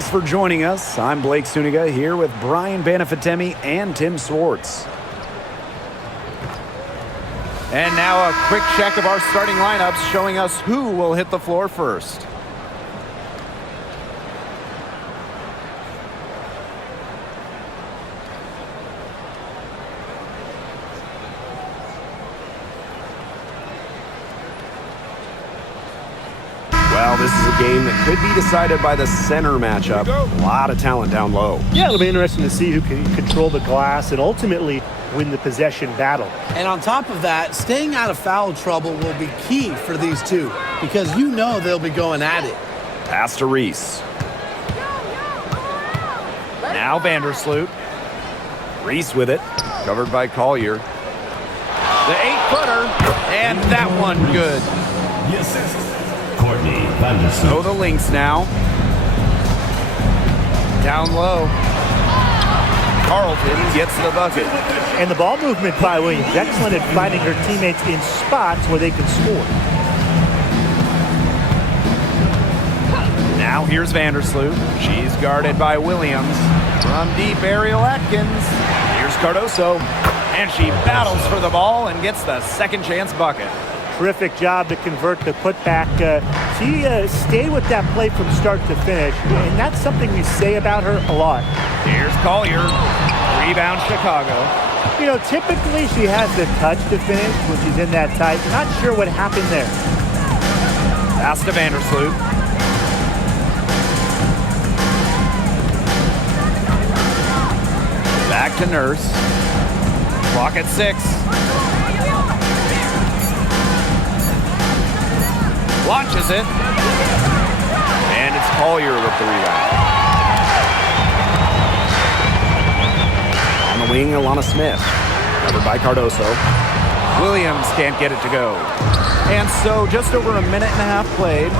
Thanks for joining us. I'm Blake Suniga here with Brian Banafitemi and Tim Swartz. And now a quick check of our starting lineups showing us who will hit the floor first. Well, this is a game that could be decided by the center matchup. A lot of talent down low. Yeah, it'll be interesting to see who can control the glass and ultimately win the possession battle. And on top of that, staying out of foul trouble will be key for these two because you know they'll be going at it. Pass to Reese. Now Vandersloot. Reese with it. Covered by Collier. The 8-footer, and that one good. So the Lynx now. Down low. Carlton gets the bucket. And the ball movement by Williams, excellent at finding her teammates in spots where they can score. Now here's Vandersloot. She's guarded by Williams. From deep, Ariel Atkins. Here's Cardoso. And she battles for the ball and gets the second chance bucket. Terrific job to convert the putback. She stayed with that play from start to finish, and that's something we say about her a lot. Here's Collier. Rebound Chicago. You know, typically she has the touch to finish when she's in that tight. Not sure what happened there. Pass to Vandersloot. Back to Nurse. Clock at 6. Launches it. And it's Collier with the rebound. On the wing, Alana Smith. Covered by Cardoso. Williams can't get it to go. And so just over a minute and a half played.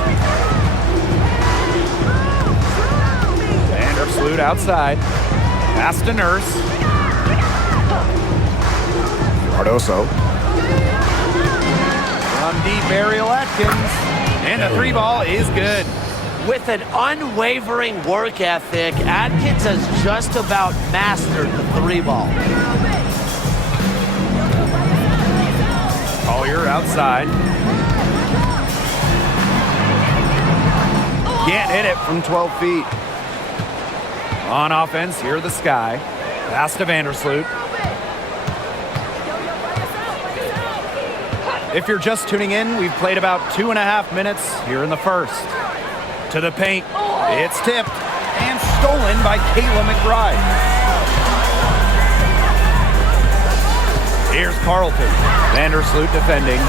Vandersloot outside. Pass to Nurse. Cardoso. From deep, Ariel Atkins. And the 3-ball is good. With an unwavering work ethic, Atkins has just about mastered the 3-ball. Collier outside. Can't hit it from 12 feet. On offense, here the Sky. Pass to Vandersloot. If you're just tuning in, we've played about 2.5 minutes here in the first. To the paint. It's tipped and stolen by Kayla McBride. Here's Carlton. Vandersloot defending.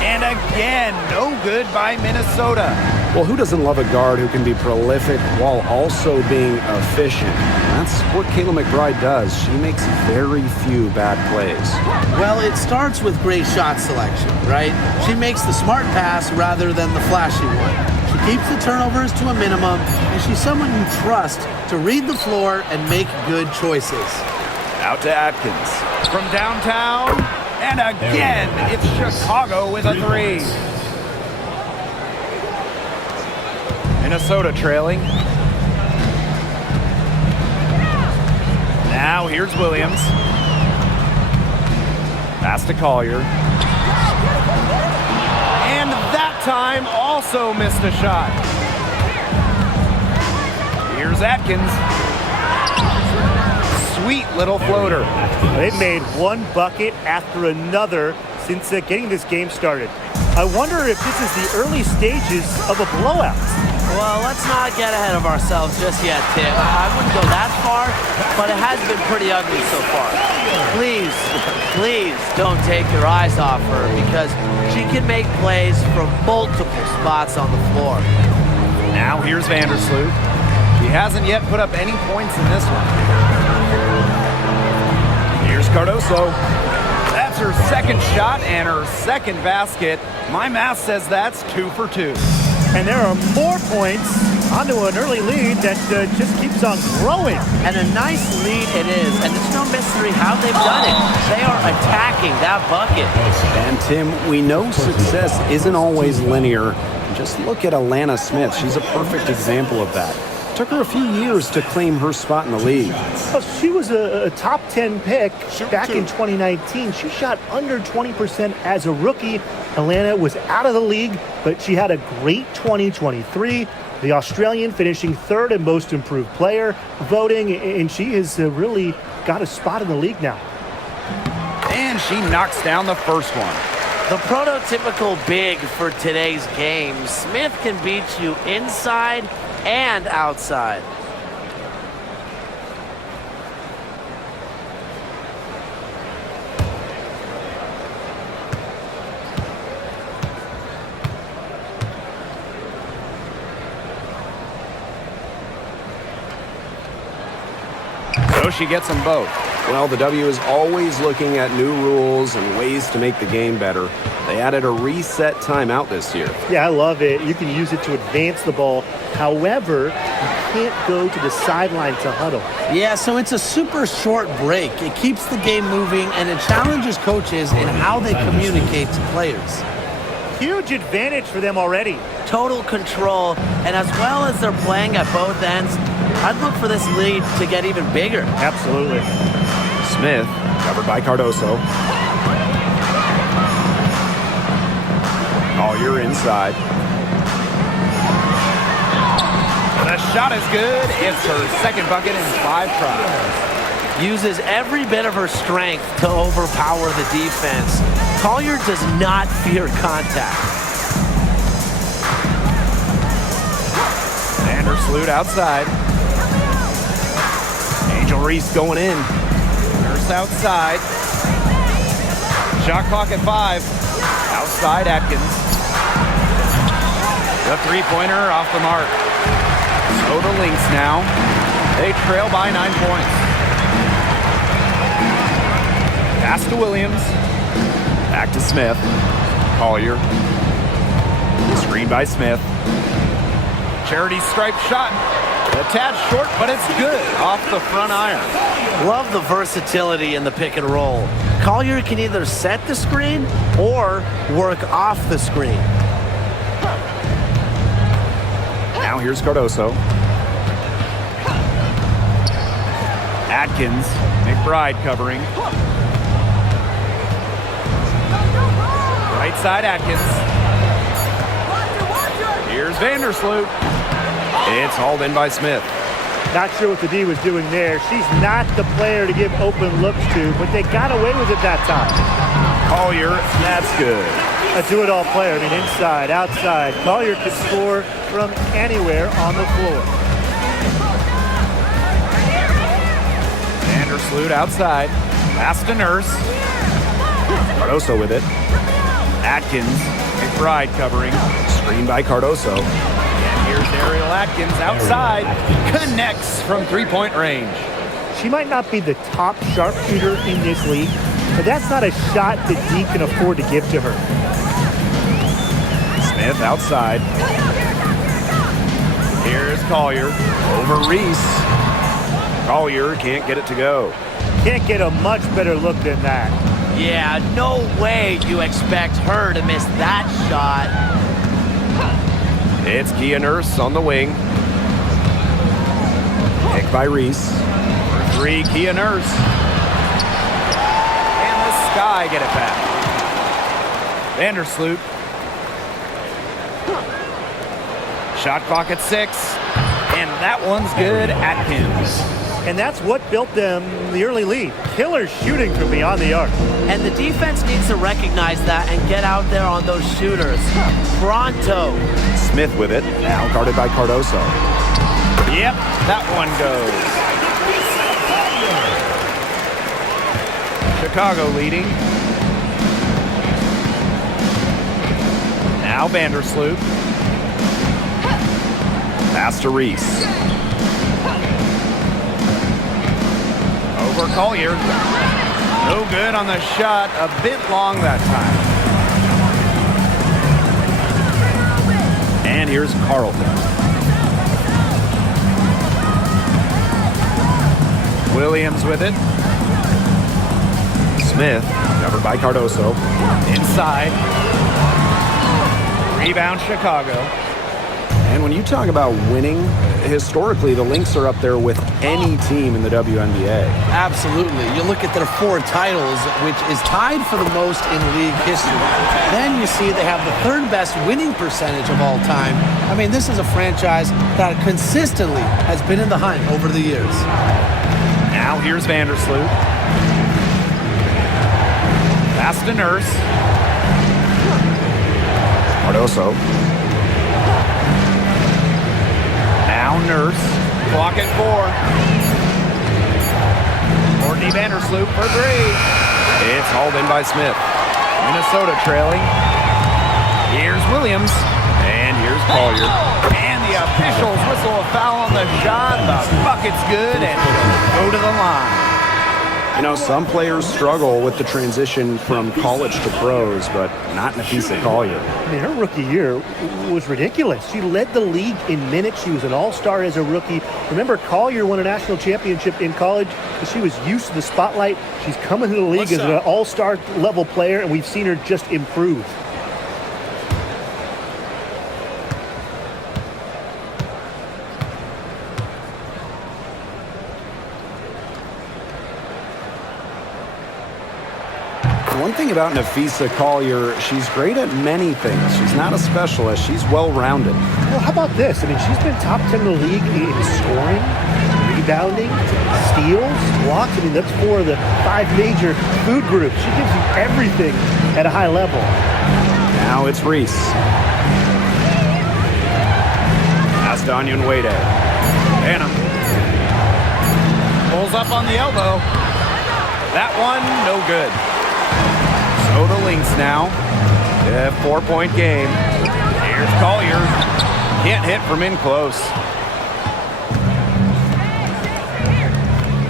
And again, no good by Minnesota. Well, who doesn't love a guard who can be prolific while also being efficient? That's what Kayla McBride does. She makes very few bad plays. Well, it starts with great shot selection, right? She makes the smart pass rather than the flashy one. She keeps the turnovers to a minimum, and she's someone you trust to read the floor and make good choices. Out to Atkins. From downtown, and again, it's Chicago with a 3. Minnesota trailing. Now here's Williams. Pass to Collier. And that time also missed a shot. Here's Atkins. Sweet little floater. They've made one bucket after another since getting this game started. I wonder if this is the early stages of a blowout. Well, let's not get ahead of ourselves just yet, Tim. I wouldn't go that far, but it has been pretty ugly so far. Please, please don't take your eyes off her because she can make plays from multiple spots on the floor. Now here's Vandersloot. She hasn't yet put up any points in this one. Here's Cardoso. That's her second shot and her second basket. My math says that's 2 for 2. And there are more points onto an early lead that just keeps on growing. And a nice lead it is, and it's no mystery how they've done it. They are attacking that bucket. And Tim, we know success isn't always linear. Just look at Alana Smith. She's a perfect example of that. Took her a few years to claim her spot in the league. Well, she was a top 10 pick back in 2019. She shot under 20% as a rookie. Atlanta was out of the league, but she had a great 2023. The Australian finishing third in most improved player voting, and she has really got a spot in the league now. And she knocks down the first one. The prototypical big for today's game. Smith can beat you inside and outside. So she gets them both. Well, the W is always looking at new rules and ways to make the game better. They added a reset timeout this year. Yeah, I love it. You can use it to advance the ball. However, you can't go to the sideline to huddle. Yeah, so it's a super short break. It keeps the game moving, and it challenges coaches in how they communicate to players. Huge advantage for them already. Total control, and as well as they're playing at both ends, I'd look for this lead to get even bigger. Absolutely. Smith, covered by Cardoso. Collier inside. The shot is good. It's her second bucket in 5 tries. Uses every bit of her strength to overpower the defense. Collier does not fear contact. Vandersloot outside. Angel Reese going in. Nurse outside. Shot clock at 5. Outside Atkins. The three-pointer off the mark. So the Lynx now. They trail by 9 points. Pass to Williams. Back to Smith. Collier. Screen by Smith. Charity stripe shot. A tad short, but it's good off the front iron. Love the versatility in the pick and roll. Collier can either set the screen or work off the screen. Now here's Cardoso. Atkins, McBride covering. Right side Atkins. Here's Vandersloot. It's hauled in by Smith. Not sure what the D was doing there. She's not the player to give open looks to, but they got away with it that time. Collier, that's good. A do-it-all player. I mean, inside, outside. Collier could score from anywhere on the floor. Vandersloot outside. Pass to Nurse. Cardoso with it. Atkins, McBride covering. Screen by Cardoso. And here's Ariel Atkins outside. Connects from three-point range. She might not be the top sharpshooter in this league, but that's not a shot that D can afford to give to her. Smith outside. Here's Collier. Over Reese. Collier can't get it to go. Can't get a much better look than that. Yeah, no way you expect her to miss that shot. It's Kia Nurse on the wing. Pick by Reese. For 3, Kia Nurse. And the Sky get it back. Vandersloot. Shot clock at 6. And that one's good. Atkins. And that's what built them the early lead. Killer shooting from beyond the arc. And the defense needs to recognize that and get out there on those shooters. Pronto. Smith with it. Now guarded by Cardoso. Yep, that one goes. Chicago leading. Now Vandersloot. Pass to Reese. Over Collier. No good on the shot. A bit long that time. And here's Carlton. Williams with it. Smith, covered by Cardoso. Inside. Rebound Chicago. And when you talk about winning, historically, the Lynx are up there with any team in the WNBA. Absolutely. You look at their 4 titles, which is tied for the most in league history. Then you see they have the 3rd best winning percentage of all time. I mean, this is a franchise that consistently has been in the hunt over the years. Now here's Vandersloot. Pass to Nurse. Cardoso. Now Nurse. Clock at 4. Courtney Vandersloot for 3. It's hauled in by Smith. Minnesota trailing. Here's Williams. And here's Collier. And the officials whistle a foul on the shot. The bucket's good and go to the line. You know, some players struggle with the transition from college to pros, but not Nafisa Collier. I mean, her rookie year was ridiculous. She led the league in minutes. She was an all-star as a rookie. Remember, Collier won a national championship in college, but she was used to the spotlight. She's coming to the league as an all-star level player, and we've seen her just improve. One thing about Nafisa Collier, she's great at many things. She's not a specialist. She's well-rounded. Well, how about this? I mean, she's been top 10 in the league in scoring, rebounding, steals, blocks. I mean, that's 4 of the 5 major food groups. She gives you everything at a high level. Now it's Reese. Pass to Onyenwere. Banham pulls up on the elbow. That one, no good. So the Lynx now. 4-point game. Here's Collier. Can't hit from in close.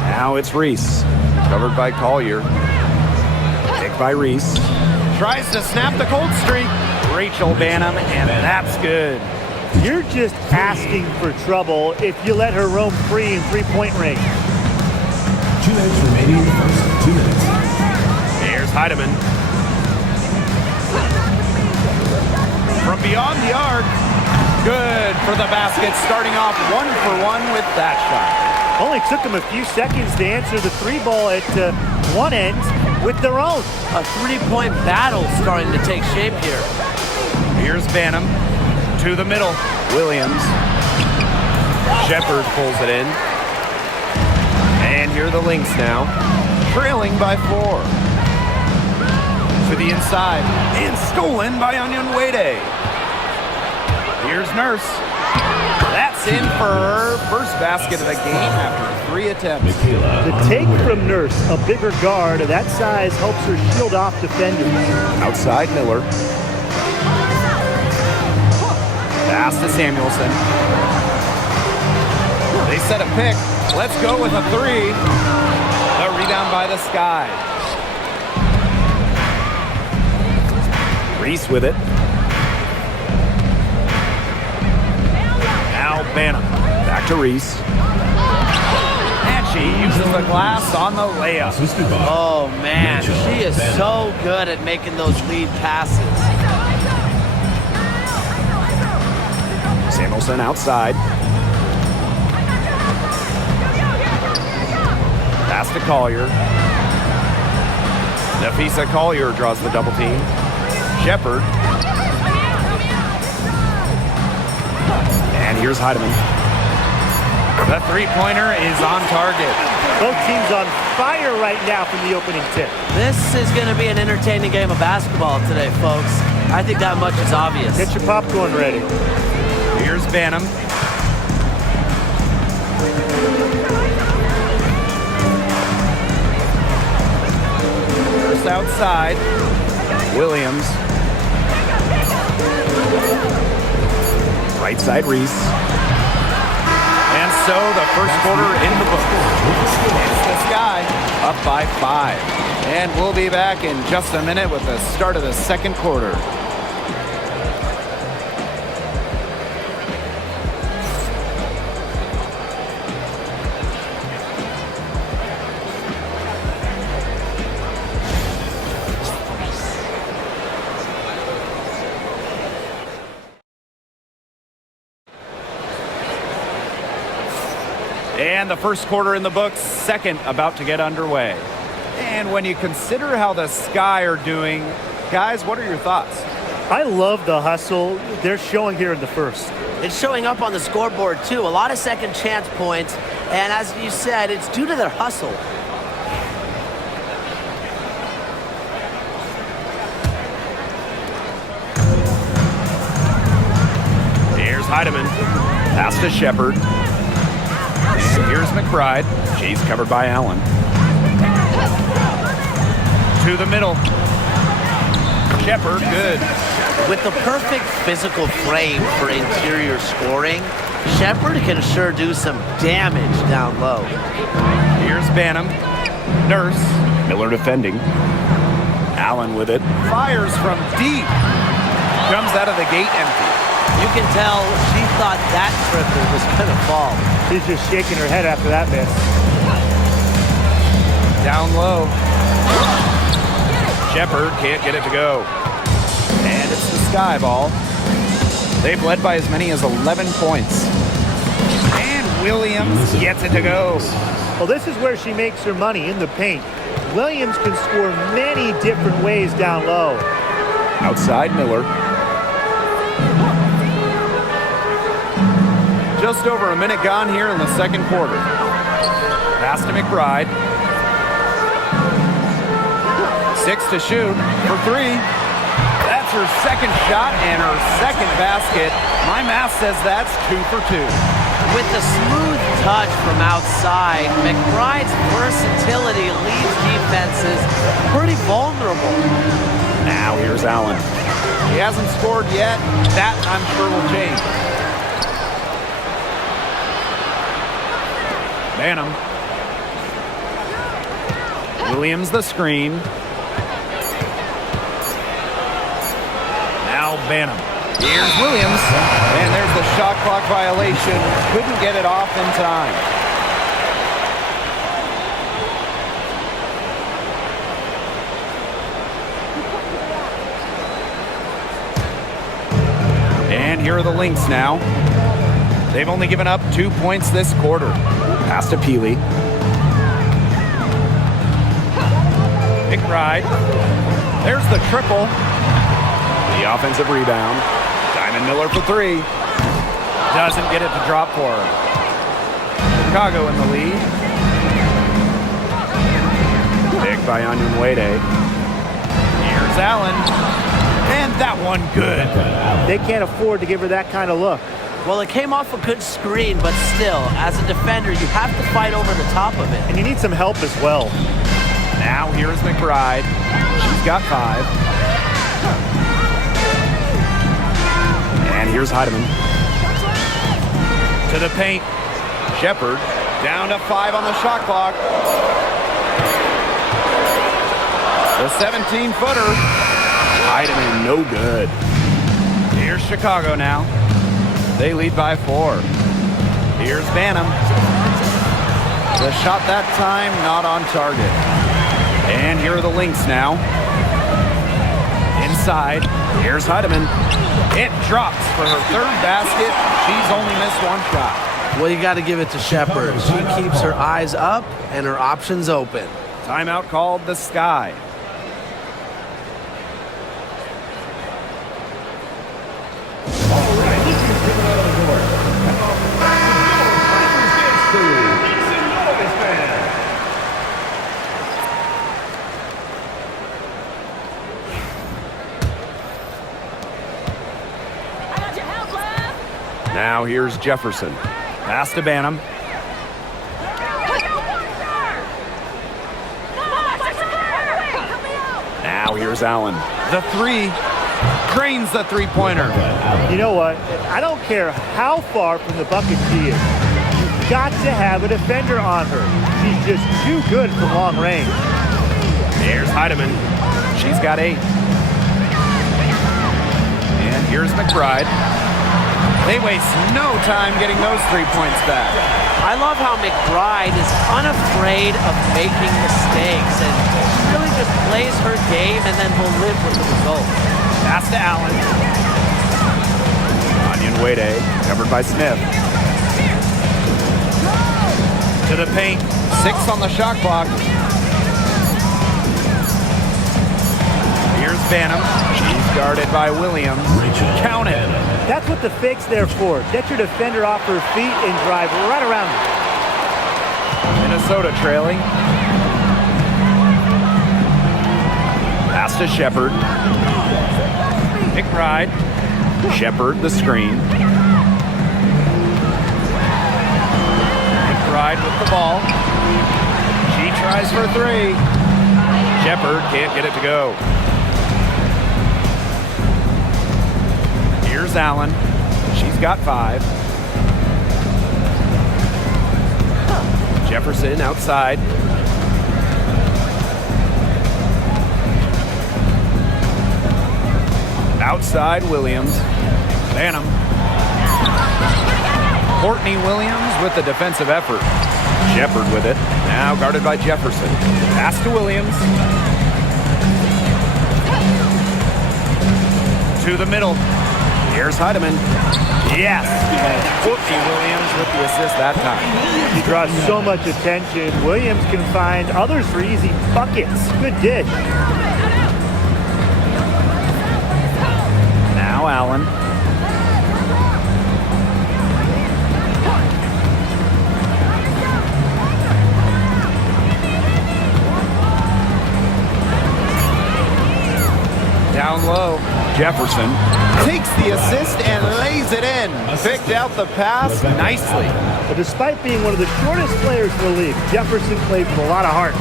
Now it's Reese. Covered by Collier. Picked by Reese. Tries to snap the cold streak. Rachel Banham, and that's good. You're just asking for trouble if you let her roam free in three-point range. 2 minutes remaining in the first. 2 minutes. Here's Heidemann. From beyond the arc. Good for the basket. Starting off 1 for 1 with that shot. Only took them a few seconds to answer the 3 ball at one end with their own. A 3-point battle starting to take shape here. Here's Banham to the middle. Williams. Shepard pulls it in. And here are the Lynx now, trailing by 4. To the inside, and stolen by Onyenwere. Here's Nurse. That's in for her first basket of the game after 3 attempts. The take from Nurse, a bigger guard of that size, helps her shield off defenders. Outside Miller. Pass to Samuelson. They set a pick. Let's go with a 3. The rebound by the Sky. Reese with it. Now Banham. Back to Reese. And she uses the glass on the layup. Oh, man. She is so good at making those lead passes. Samuelson outside. Pass to Collier. Nafisa Collier draws the double team. Shepard. And here's Heidemann. The three-pointer is on target. Both teams on fire right now from the opening tip. This is going to be an entertaining game of basketball today, folks. I think that much is obvious. Get your popcorn ready. Here's Banham. First outside. Williams. Right side Reese. And so the first quarter in the books. It's the Sky up by 5. And we'll be back in just a minute with the start of the second quarter. And the first quarter in the books, second about to get underway. And when you consider how the Sky are doing, guys, what are your thoughts? I love the hustle they're showing here in the first. It's showing up on the scoreboard, too. A lot of second chance points. And as you said, it's due to their hustle. Here's Heidemann. Pass to Shepard. And here's McBride. She's covered by Allen. To the middle. Shepard, good. With the perfect physical frame for interior scoring, Shepard can sure do some damage down low. Here's Banham. Nurse. Miller defending. Allen with it. Fires from deep. Comes out of the gate empty. You can tell she thought that triple was going to fall. She's just shaking her head after that miss. Down low. Shepard can't get it to go. And it's the Sky ball. They've led by as many as 11 points. And Williams gets it to go. Well, this is where she makes her money, in the paint. Williams can score many different ways down low. Outside Miller. Just over a minute gone here in the second quarter. Pass to McBride. 6 to shoot for 3. That's her second shot and her second basket. My math says that's 2 for 2. With the smooth touch from outside, McBride's versatility leaves defenses pretty vulnerable. Now here's Allen. He hasn't scored yet. That, I'm sure, will change. Banham. Williams the screen. Now Banham. Here's Williams. And there's the shot clock violation. Couldn't get it off in time. And here are the Lynx now. They've only given up 2 points this quarter. Pass to Peely. McBride. There's the triple. The offensive rebound. Diamond Miller for 3. Doesn't get it to drop for her. Chicago in the lead. Pick by Onion Wade. Here's Allen. And that one good. They can't afford to give her that kind of look. Well, it came off a good screen, but still, as a defender, you have to fight over the top of it. And you need some help as well. Now here's McBride. She's got 5. And here's Heidemann. To the paint. Shepard down to 5 on the shot clock. The 17-footer. Heidemann no good. Here's Chicago now. They lead by 4. Here's Banham. The shot that time not on target. And here are the Lynx now. Inside. Here's Heidemann. It drops for her 3rd basket. She's only missed 1 shot. Well, you got to give it to Shepard. She keeps her eyes up and her options open. Timeout called the Sky. Now here's Jefferson. Pass to Banham. Now here's Allen. The 3. Drains the 3-pointer. You know what? I don't care how far from the bucket she is. You've got to have a defender on her. She's just too good from long range. Here's Heidemann. She's got 8. And here's McBride. They waste no time getting those 3 points back. I love how McBride is unafraid of making mistakes and she really just plays her game and then will live with the result. Pass to Allen. Onion Wade, covered by Smith. To the paint. 6 on the shot clock. Here's Banham. She's guarded by Williams. Count it. That's what the fake's there for. Get your defender off her feet and drive right around her. Minnesota trailing. Pass to Shepard. McBride. Shepard, the screen. McBride with the ball. She tries for 3. Shepard can't get it to go. Here's Allen. She's got 5. Jefferson outside. Outside Williams. Banham. Courtney Williams with the defensive effort. Shepard with it. Now guarded by Jefferson. Pass to Williams. To the middle. Here's Heidemann. Yes. Courtney Williams with the assist that time. He draws so much attention. Williams can find others for easy buckets. Good dish. Now Allen. Down low. Jefferson takes the assist and lays it in. Picked out the pass nicely. But despite being one of the shortest players in the league, Jefferson played with a lot of heart.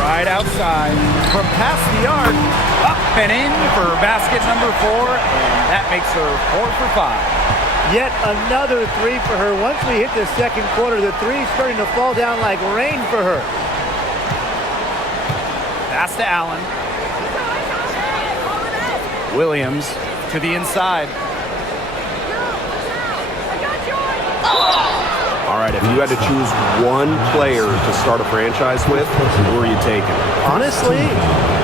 Right outside from past the arc, up and in for basket number 4, and that makes her 4 for 5. Yet another 3 for her. Once we hit the second quarter, the 3's starting to fall down like rain for her. Pass to Allen. Williams to the inside. All right, if you had to choose one player to start a franchise with, who are you taking? Honestly,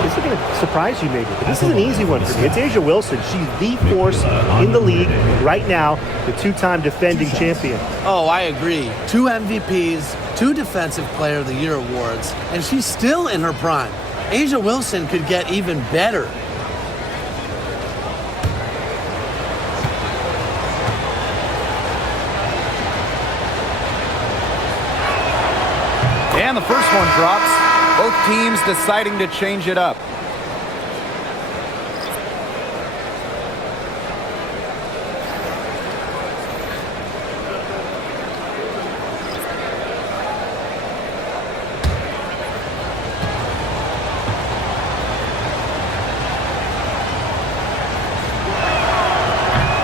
this is going to surprise you maybe, but this is an easy one for me. It's A'ja Wilson. She's the force in the league right now, the 2-time defending champion. Oh, I agree. 2 MVPs, 2 Defensive Player of the Year awards, and she's still in her prime. A'ja Wilson could get even better. And the first one drops. Both teams deciding to change it up.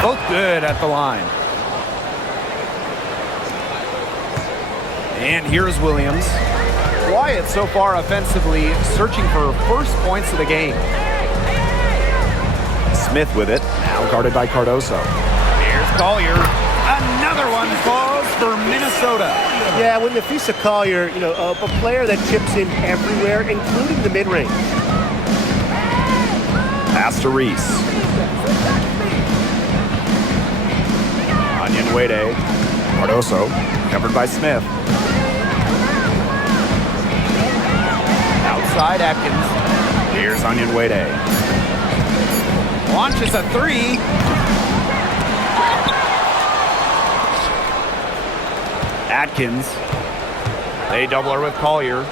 Both good at the line. And here's Williams. Quiet so far offensively, searching for first points of the game. Smith with it, now guarded by Cardoso. Here's Collier. Another one falls for Minnesota. Yeah, when Nafisa Collier, a player that chips in everywhere, including the mid-range. Pass to Reese. Onion Wade. Cardoso. Covered by Smith. Outside Atkins. Here's Onion Wade. Launches a 3. Atkins. They double her with Collier.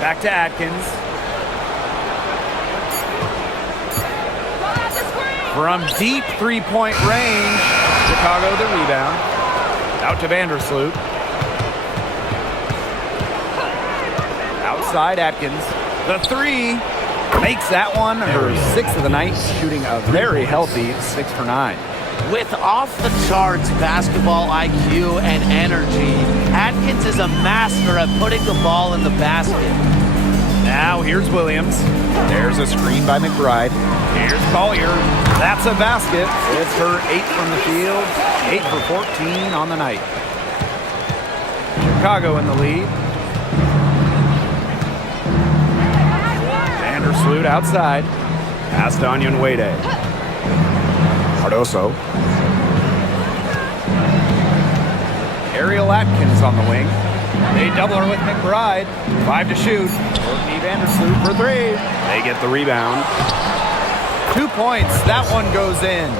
Back to Atkins. From deep 3-point range, Chicago the rebound. Out to Vandersloot. Outside Atkins. The 3 makes that one her 6th of the night, shooting a very healthy 6 for 9. With off-the-charts basketball IQ and energy, Atkins is a master at putting the ball in the basket. Now here's Williams. There's a screen by McBride. Here's Collier. That's a basket. It's her 8 from the field. 8 for 14 on the night. Chicago in the lead. Vandersloot outside. Pass to Onion Wade. Cardoso. Ariel Atkins on the wing. They double her with McBride. 5 to shoot. Courtney Vandersloot for 3. They get the rebound. 2 points. That one goes in.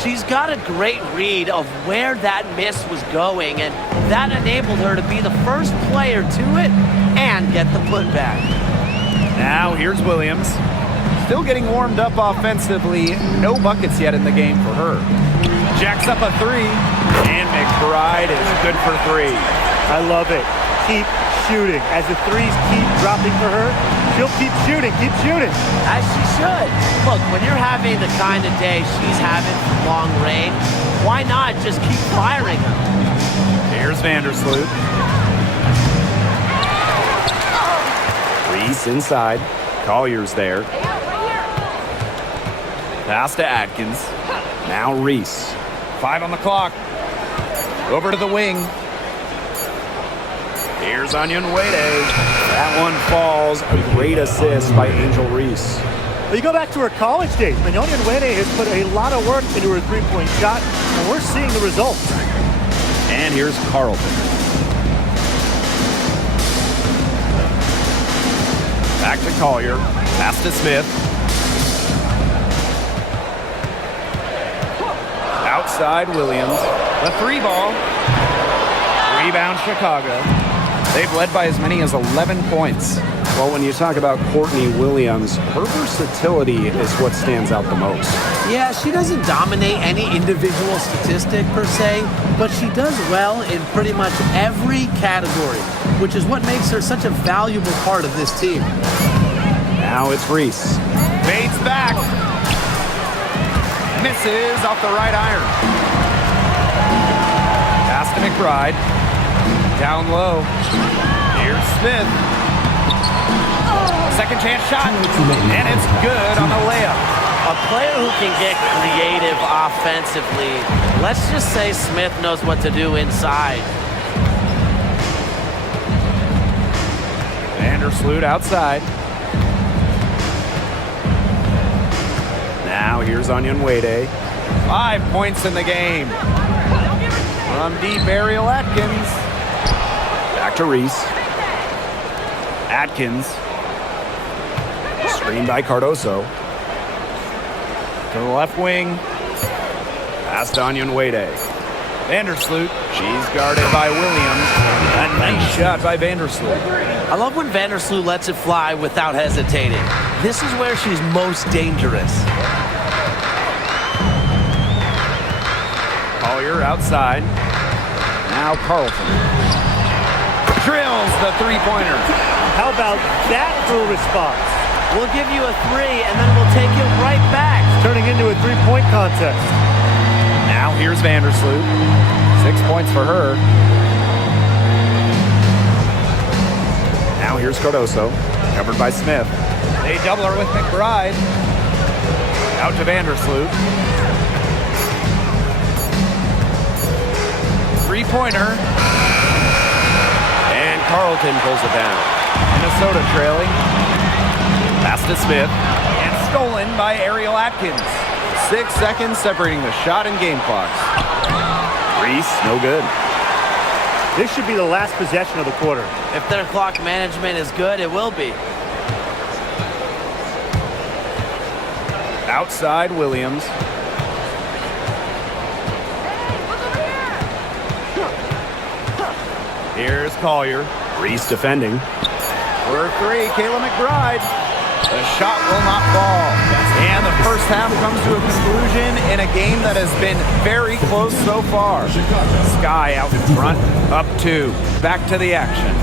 She's got a great read of where that miss was going, and that enabled her to be the first player to it and get the putback. Now here's Williams. Still getting warmed up offensively. No buckets yet in the game for her. Jacks up a 3, and McBride is good for 3. I love it. Keep shooting. As the threes keep dropping for her, she'll keep shooting, As she should. Look, when you're having the kind of day she's having from long range, why not just keep firing them? Here's Vandersloot. Reese inside. Collier's there. Pass to Atkins. Now Reese. 5 on the clock. Over to the wing. Here's Onyenwere. That one falls. A great assist by Angel Reese. Well, you go back to her college days. Onyenwere has put a lot of work into her three-point shot, and we're seeing the results. And here's Carlton. Back to Collier. Pass to Smith. Outside Williams. The 3 ball. Rebound Chicago. They've led by as many as 11 points. Well, when you talk about Courtney Williams, her versatility is what stands out the most. Yeah, she doesn't dominate any individual statistic per se, but she does well in pretty much every category, which is what makes her such a valuable part of this team. Now it's Reese. Fades back. Misses off the right iron. Pass to McBride. Down low. Here's Smith. Second chance shot. And it's good on the layup. A player who can get creative offensively. Let's just say Smith knows what to do inside. Vandersloot outside. Now here's Onyenwere. 5 points in the game. From deep, Ariel Atkins. Back to Reese. Atkins Screen by Cardoso. to the left wing. Pass to Onyenwere. Vandersloot. She's guarded by Williams. A nice shot by Vandersloot. I love when Vandersloot lets it fly without hesitating. This is where she's most dangerous. Collier outside. Now Carlton. Drills the three-pointer. How about that for a response? We'll give you a 3, and then we'll take it right back. Turning into a three-point contest. Now here's Vandersloot. 6 points for her. Now here's Cardoso. Covered by Smith. They double her with McBride. Out to Vandersloot. Three-pointer. And Carlton pulls it down. Minnesota trailing. Pass to Smith. And stolen by Ariel Atkins. 6 seconds separating the shot and game clocks. Reese, no good. This should be the last possession of the quarter. If their clock management is good, it will be. Outside Williams. Here's Collier. Reese defending. For 3, Kayla McBride. The shot will not fall. And the first half comes to a conclusion in a game that has been very close so far. Sky out in front, up 2. Back to the action.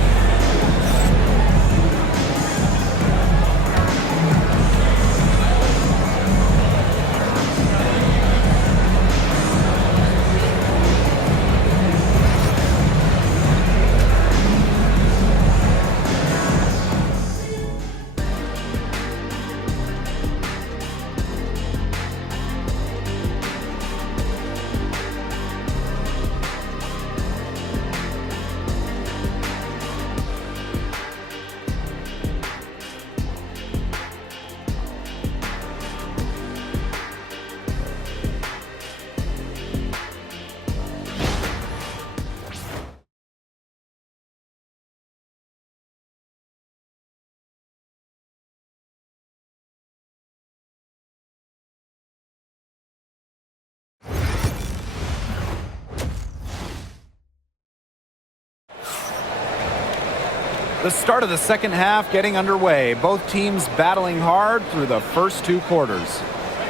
The start of the second half getting underway. Both teams battling hard through the first 2 quarters.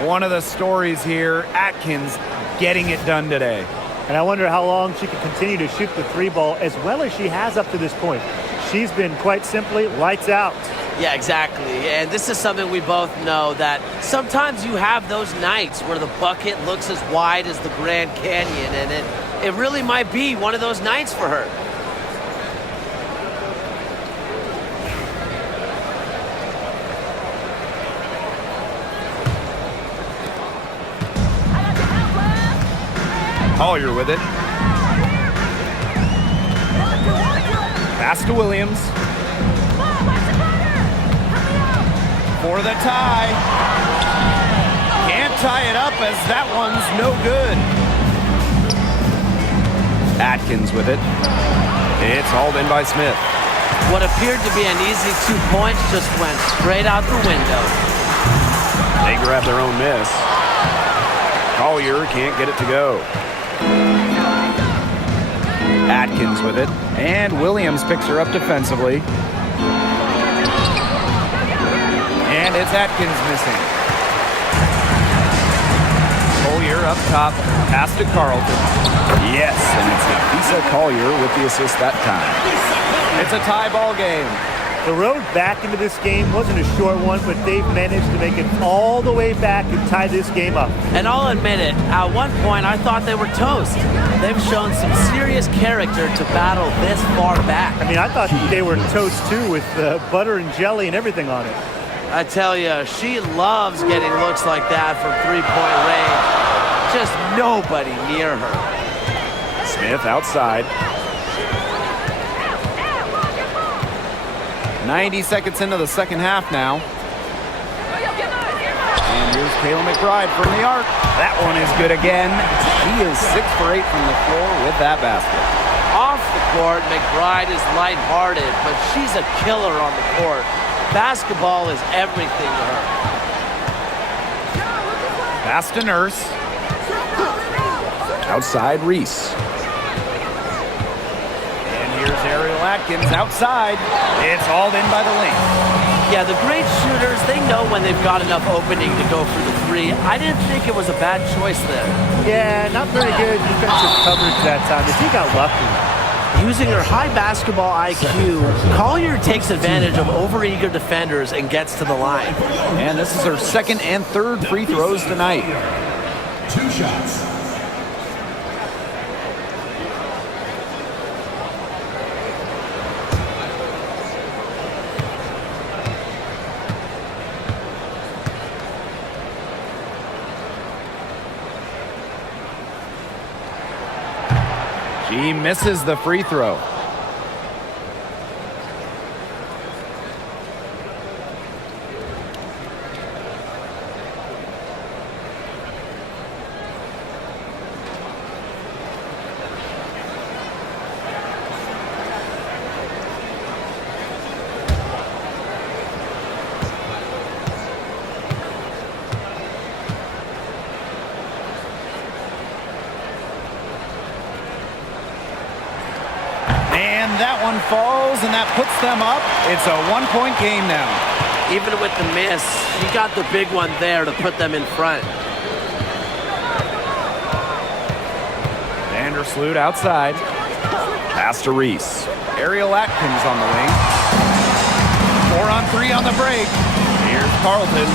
One of the stories here, Atkins getting it done today. And I wonder how long she can continue to shoot the 3 ball as well as she has up to this point. She's been quite simply lights out. Yeah, exactly. And this is something we both know, that sometimes you have those nights where the bucket looks as wide as the Grand Canyon, and it really might be one of those nights for her. Collier with it. Pass to Williams. For the tie. Can't tie it up as that one's no good. Atkins with it. It's hauled in by Smith. What appeared to be an easy 2 points just went straight out the window. They grab their own miss. Collier can't get it to go. Atkins with it. And Williams picks her up defensively. And it's Atkins missing. Collier up top. Pass to Carlton. Yes, and it's Lisa Collier with the assist that time. It's a tie ball game. The road back into this game wasn't a short one, but they've managed to make it all the way back and tie this game up. And I'll admit it, at one point I thought they were toast. They've shown some serious character to battle this far back. I mean, I thought they were toast too, with butter and jelly and everything on it. I tell you, she loves getting looks like that from 3-point range. Just nobody near her. Smith outside. 90 seconds into the second half now. And here's Kayla McBride from the arc. That one is good again. She is 6 for 8 from the floor with that basket. Off the court, McBride is lighthearted, but she's a killer on the court. Basketball is everything to her. Pass to Nurse. Outside Reese. And here's Ariel Atkins outside. It's hauled in by the Lynx. Yeah, the great shooters, they know when they've got enough opening to go for the 3. I didn't think it was a bad choice there. Yeah, not very good defensive coverage that time, but she got lucky. Using her high basketball IQ, Collier takes advantage of overeager defenders and gets to the line. And this is her second and third free throws tonight. 2 shots. She misses the free throw. That one falls, and that puts them up. It's a 1-point game now. Even with the miss, you got the big one there to put them in front. Vandersloot outside. Pass to Reese. Ariel Atkins on the wing. 4 on 3 on the break. Here's Carlton.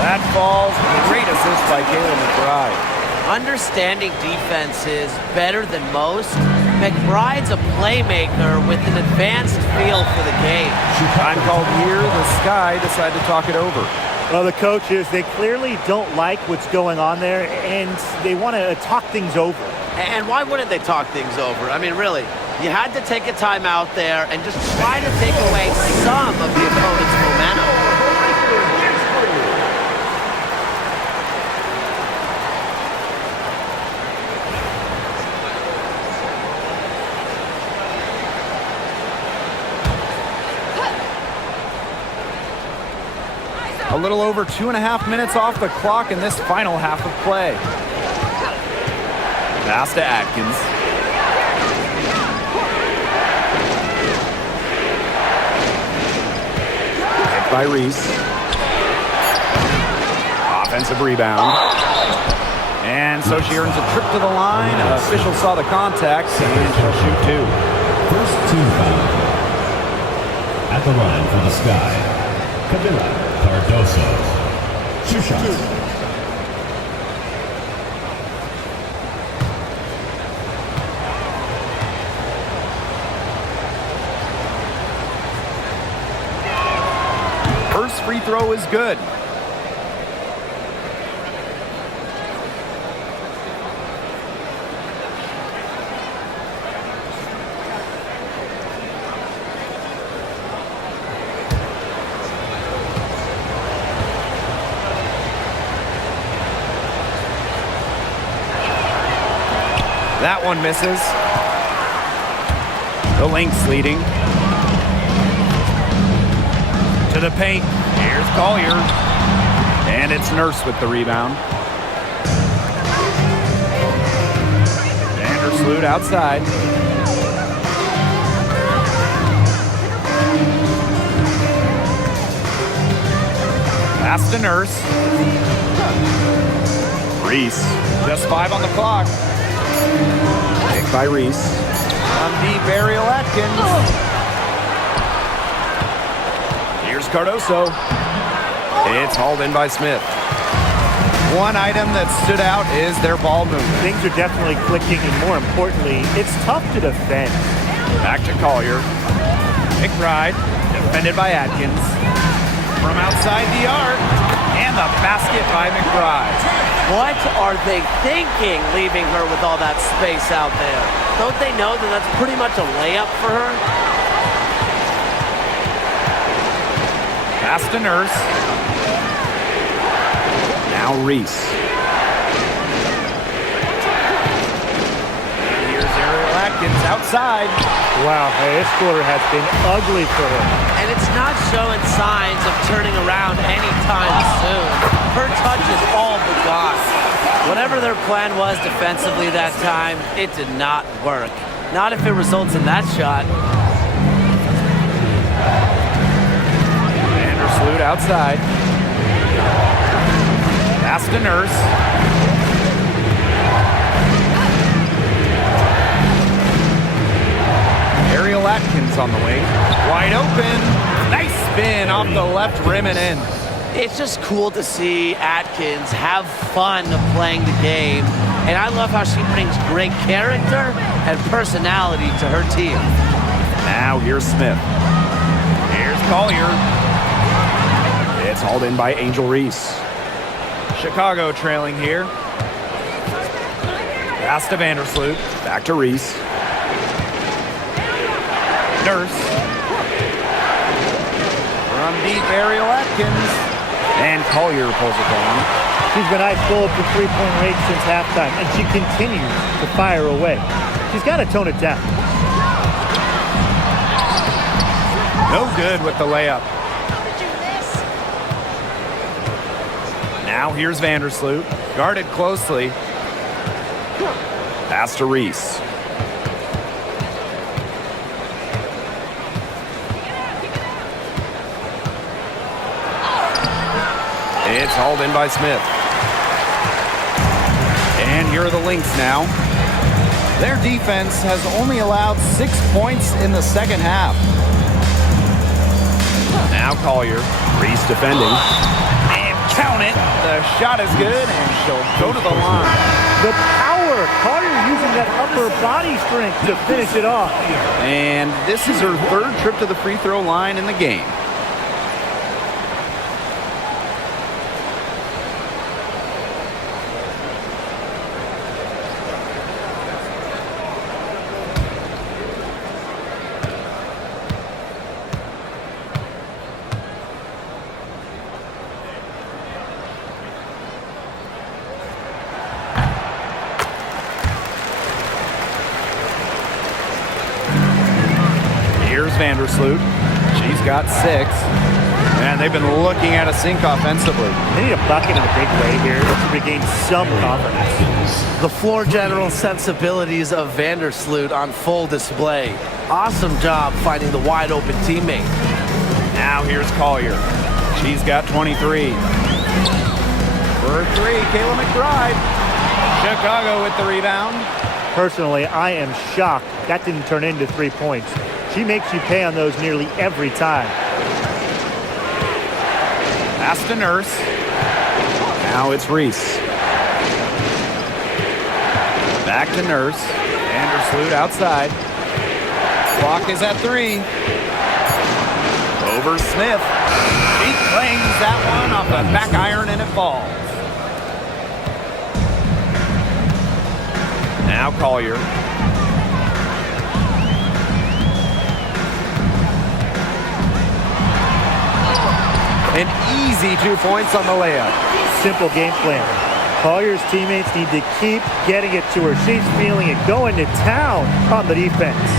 That falls. Great assist by Kayla McBride. Understanding defense is better than most. McBride's a playmaker with an advanced feel for the game. Time called here. The Sky decide to talk it over. Well, the coaches, they clearly don't like what's going on there, and they want to talk things over. And why wouldn't they talk things over? I mean, really, you had to take a time out there and just try to take away some of the opponent's momentum. A little over 2.5 minutes off the clock in this final half of play. Pass to Atkins. by Reese. Offensive rebound. And so she earns a trip to the line. Officials saw the contact, and she'll shoot 2. First team foul. At the line for the Sky, Cardoso. 2 shots. First free throw is good. That one misses. The Lynx leading. To the paint. Here's Collier. And it's Nurse with the rebound. Vandersloot outside. Pass to Nurse. Reese. Just 5 on the clock. Pick by Reese. On deep, Ariel Atkins. Here's Cardoso. It's hauled in by Smith. One item that stood out is their ball movement. Things are definitely clicking, and more importantly, it's tough to defend. Back to Collier. McBride, defended by Atkins. From outside the arc, and the basket by McBride. What are they thinking, leaving her with all that space out there? Don't they know that that's pretty much a layup for her? Pass to Nurse. Now Reese. Here's Ariel Atkins outside. Wow, this quarter has been ugly for her. And it's not showing signs of turning around anytime soon. Her touch is all but gone. Whatever their plan was defensively that time, it did not work. Not if it results in that shot. Vandersloot outside. Pass to Nurse. Ariel Atkins on the wing. Wide open. Nice spin off the left rim and in. It's just cool to see Atkins have fun playing the game. And I love how she brings great character and personality to her team. Now here's Smith. Here's Collier. It's hauled in by Angel Reese. Chicago trailing here. Pass to Vandersloot. Back to Reese. Nurse. From deep, Ariel Atkins. And Collier pulls it down. She's been ice cold for three-point rate since halftime, and she continues to fire away. She's got to tone it down. No good with the layup. Now here's Vandersloot. Guarded closely. Pass to Reese. It's hauled in by Smith. And here are the Lynx now. Their defense has only allowed 6 points in the second half. Now Collier. Reese defending. And count it. The shot is good, and she'll go to the line. The power. Collier using that upper body strength to finish it off. And this is her 3rd trip to the free throw line in the game. Here's Vandersloot. She's got 6. And they've been looking at a sink offensively. They need a bucket in a big way here to regain some confidence. The floor general sensibilities of Vandersloot on full display. Awesome job finding the wide open teammate. Now here's Collier. She's got 23. For three, Kayla McBride. Chicago with the rebound. Personally, I am shocked that didn't turn into 3 points. She makes you pay on those nearly every time. Pass to Nurse. Now it's Reese. Back to Nurse. Vandersloot outside. Clock is at 3. Over Smith. She claims that one off the back iron and it falls. Now Collier. An easy 2 points on the layup. Simple game plan. Collier's teammates need to keep getting it to her. She's feeling it, going to town on the defense.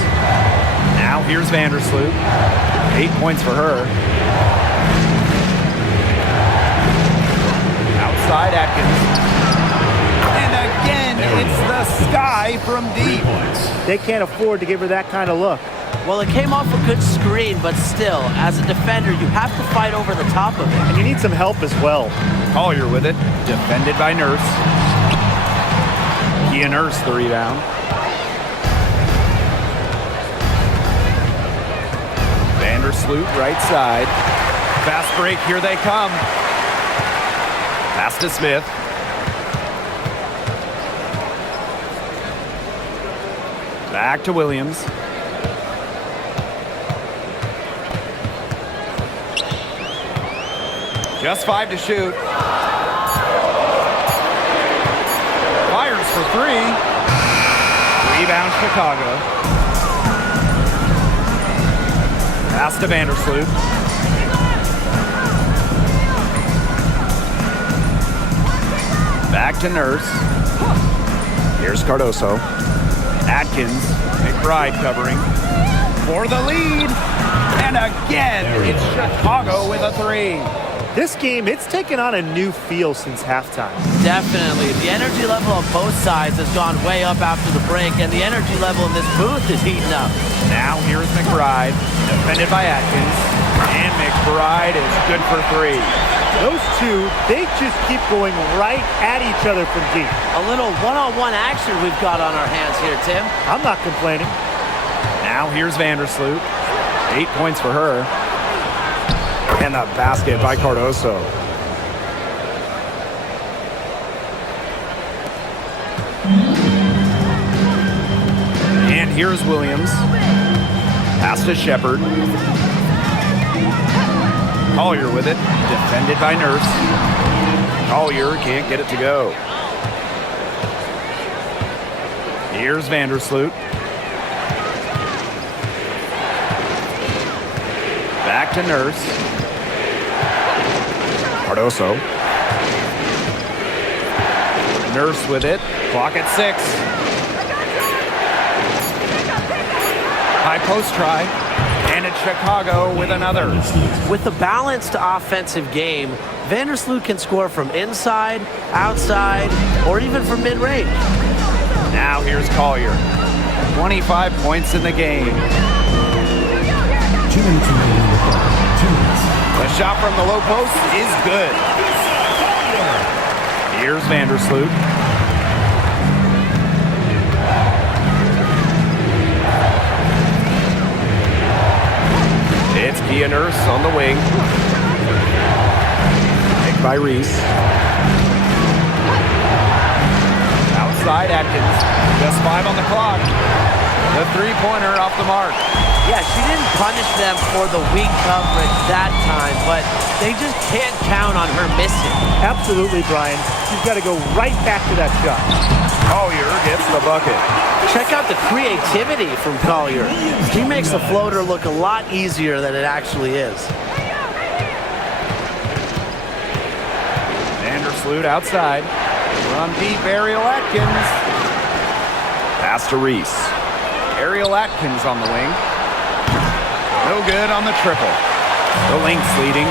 Now here's Vandersloot. 8 points for her. Outside Atkins. And again, it's the sky from deep. They can't afford to give her that kind of look. Well, it came off a good screen, but still, as a defender, you have to fight over the top of it. And you need some help as well. Collier with it. Defended by Nurse. Kia Nurse the rebound. Vandersloot right side. Fast break, here they come. Pass to Smith. Back to Williams. Just 5 to shoot. Fires for 3. Rebound Chicago. Pass to Vandersloot. Back to Nurse. Here's Cardoso. Atkins. McBride covering. For the lead. And again, it's Chicago with a 3. This game, it's taken on a new feel since halftime. Definitely. The energy level on both sides has gone way up after the break, and the energy level in this booth is heating up. Now here's McBride. Defended by Atkins. And McBride is good for 3. Those two, they just keep going right at each other from deep. A little one-on-one action we've got on our hands here, Tim. I'm not complaining. Now here's Vandersloot. 8 points for her. And the basket by Cardoso. And here's Williams. Pass to Shepard. Collier with it. Defended by Nurse. Collier can't get it to go. Here's Vandersloot. Back to Nurse. Cardoso. Nurse with it. Clock at 6. High post try. And it's Chicago with another. With a balanced offensive game, Vandersloot can score from inside, outside, or even from mid-range. Now here's Collier. 25 points in the game. 2 minutes remaining in the quarter. 2 minutes. The shot from the low post is good. Here's Vandersloot. It's Kia Nurse on the wing. Picked by Reese. Outside Atkins. Just 5 on the clock. The three-pointer off the mark. Yeah, she didn't punish them for the weak coverage that time, but they just can't count on her missing. Absolutely, Brian. She's got to go right back to that shot. Collier gets the bucket. Check out the creativity from Collier. He makes the floater look a lot easier than it actually is. Vandersloot outside. From deep, Ariel Atkins. Pass to Reese. Ariel Atkins on the wing. No good on the triple. The Lynx leading.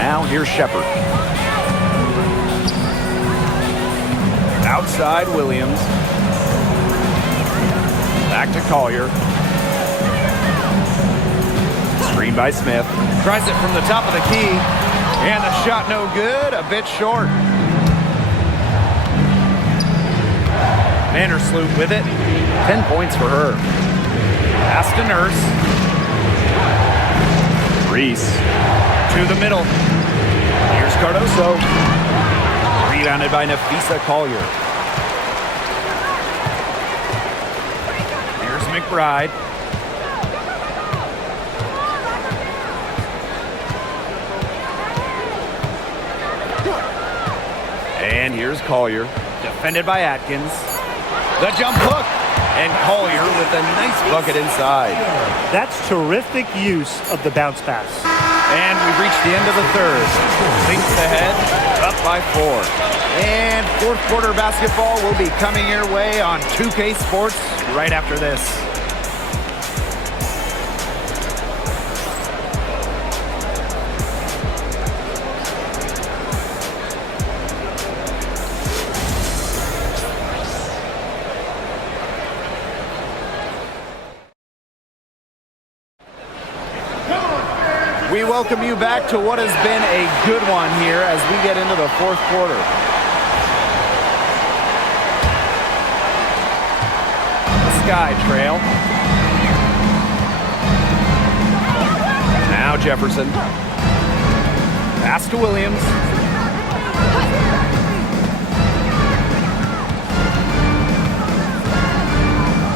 Now here's Shepard. Outside Williams. Back to Collier. Screen by Smith. Tries it from the top of the key. And the shot no good, a bit short. Vandersloot with it. 10 points for her. Pass to Nurse. Reese to the middle. Here's Cardoso. Rebounded by Nafisa Collier. Here's McBride. And here's Collier. Defended by Atkins. The jump hook. And Collier with a nice bucket inside. That's terrific use of the bounce pass. And we've reached the end of the third. Lynx ahead, up by 4. And fourth quarter basketball will be coming your way on 2K Sports right after this. We welcome you back to what has been a good one here as we get into the fourth quarter. The Sky trail. Now Jefferson. Pass to Williams.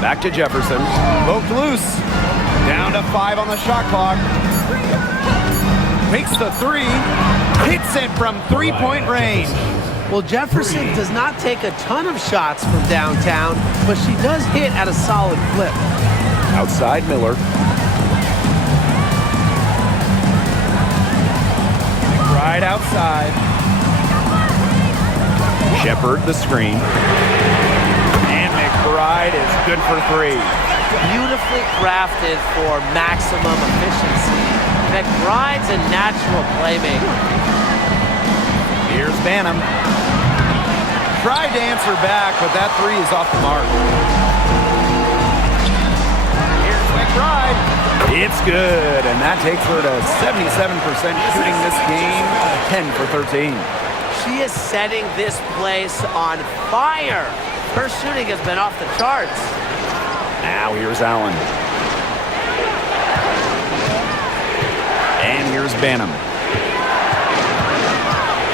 Back to Jefferson. Poked loose. Down to 5 on the shot clock. Takes the 3, hits it from three-point range. Well, Jefferson does not take a ton of shots from downtown, but she does hit at a solid clip. Outside Miller. Right outside. Shepard the screen. And McBride is good for 3. Beautifully crafted for maximum efficiency. McBride's a natural playmaker. Here's Banham. Tried to answer back, but that 3 is off the mark. Here's McBride. It's good, and that takes her to 77% shooting this game, 10 for 13. She is setting this place on fire. Her shooting has been off the charts. Now here's Allen. And here's Banham.